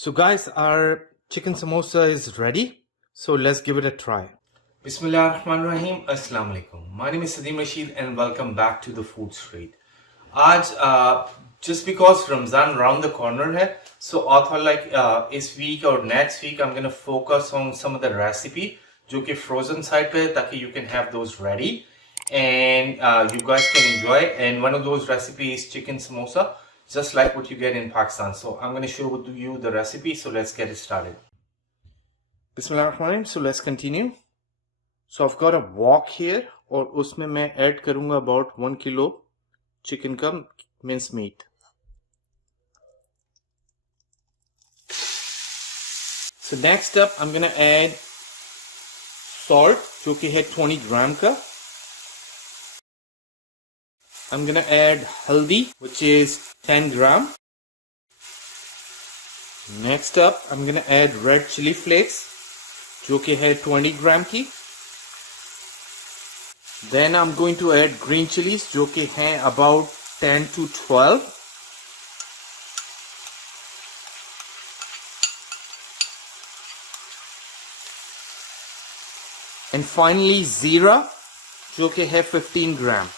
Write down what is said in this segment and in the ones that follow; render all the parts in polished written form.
So guys, our chicken samosa is ready. So let's give it a try. Bismillahirrahmanirrahim. Assalamu alaikum. My name is Sadim Rashid and welcome back to the food street. आज just because Ramzan around the corner है, so I thought like this week or next week I'm gonna focus on some of the recipe जो कि frozen side पे है ताकि you can have those ready and you guys can enjoy. And one of those recipes is chicken samosa, just like what you get in Pakistan. So I'm gonna show you the recipe. So let's get it started. Bismillahirrahmanirrahim. So let's continue. So I've got a wok here और उसमें मैं add करूँगा about 1 kilo chicken का minced meat. So next up I'm gonna add salt जो कि है 20 gram का. I'm gonna add haldi which is 10 gram. Next up I'm gonna add red chilli flakes जो कि है 20 gram की. Then I'm going to add green chilies जो कि हैं about 10 to 12. And finally zira जो कि है 15 gram.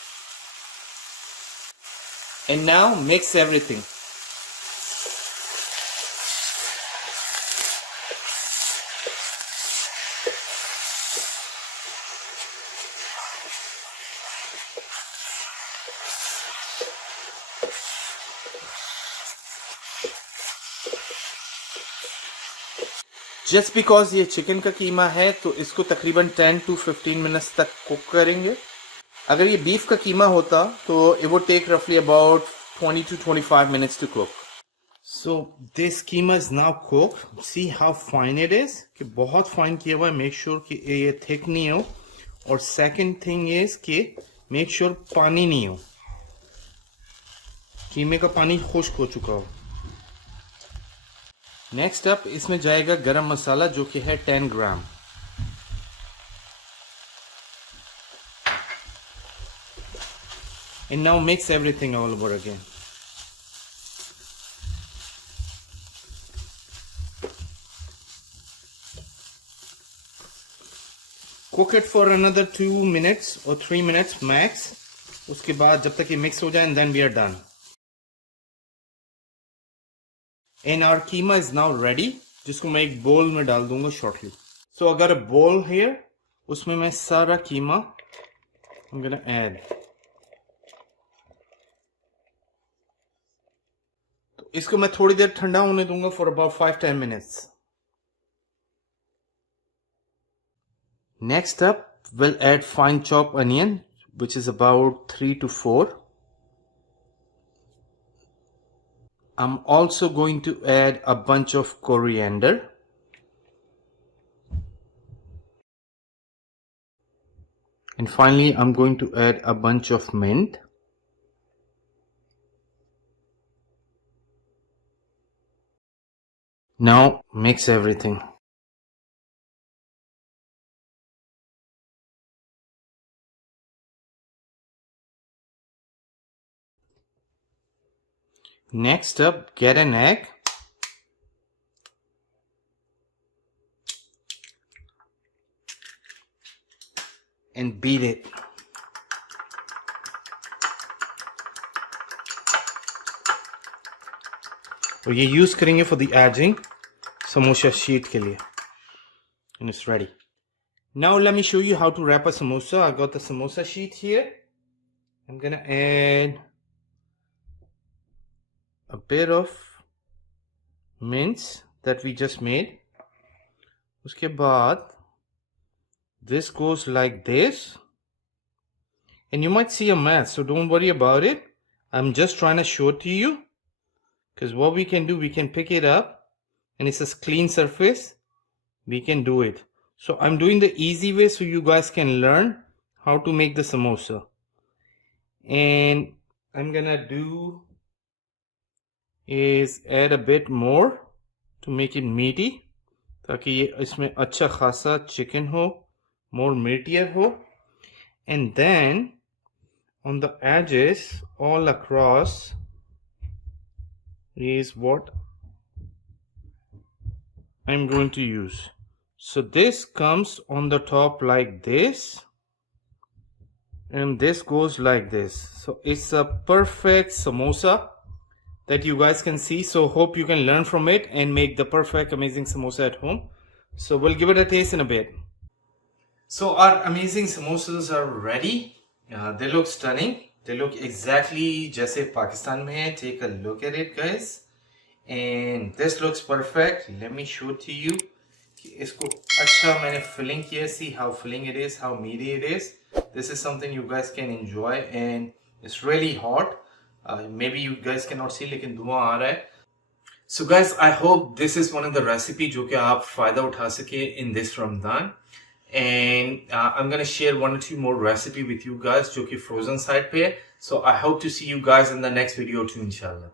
And now mix everything. Just because ये चिकन का कीमा है तो इसको तकरीबन 10 to 15 minutes तक कुक करेंगे. अगर ये बीफ का कीमा होता तो it would take roughly about 20 to 25 minutes to cook. So this keema is now cooked. See how fine it is? कि बहुत fine किया हुआ है. Make sure कि ये thick नहीं हो. और second thing is कि make sure पानी नहीं हो. कीमे का पानी खुश्क हो चुका हो. नेक्स्ट अप इसमें जाएगा गरम मसाला जो कि है 10 ग्राम. And now mix everything all over again. Cook it for another 2 minutes or 3 minutes max. उसके बाद जब तक ये mix हो जाए and then we are done. And our keema is now ready, जिसको मैं एक bowl में डाल दूंगा shortly. So I got a bowl here. उसमें मैं सारा कीमा I'm gonna add. तो इसको मैं थोड़ी देर ठंडा होने दूंगा for about 5-10 minutes. Next up, we'll add fine chopped onion, which is about 3 to 4. I'm also going to add a bunch of coriander. And finally, I'm going to add a bunch of mint. Now mix everything. Next up, get an egg. And beat it. और ये use करेंगे for the edging samosa sheet के लिए. And it's ready. Now let me show you how to wrap a samosa. I got the samosa sheet here. I'm gonna add a bit of mince that we just made. उसके बाद this goes like this. And you might see a mess, so don't worry about it. I'm just trying to show it to you. Because what we can do, we can pick it up. And it's a clean surface. We can do it. So I'm doing the easy way so you guys can learn how to make the samosa. And I'm gonna do is add a bit more to make it meaty ताकि ये इसमें अच्छा खासा chicken हो, more meatier हो. And then on the edges all across is what I'm going to use. So this comes on the top like this, and this goes like this. So it's a perfect samosa that you guys can see. So hope you can learn from it and make the perfect amazing samosa at home. So we'll give it a taste in a bit. So our amazing samosas are ready. They look stunning. They look exactly jaise Pakistan mein hai. Take a look at it, guys. And this looks perfect. Let me show it to you. Isko acha maine filling kiya. See how filling it is, how meaty it is. This is something you guys can enjoy, and it's really hot. Maybe you guys cannot see, lekin धुआं आ रहा है. So guys, I hope this is one of the recipe जो कि आप फायदा उठा सके in this Ramadan. And I'm gonna share 1 or 2 more recipe with you guys जो कि frozen side पे है. So I hope to see you guys in the next video too, inshallah.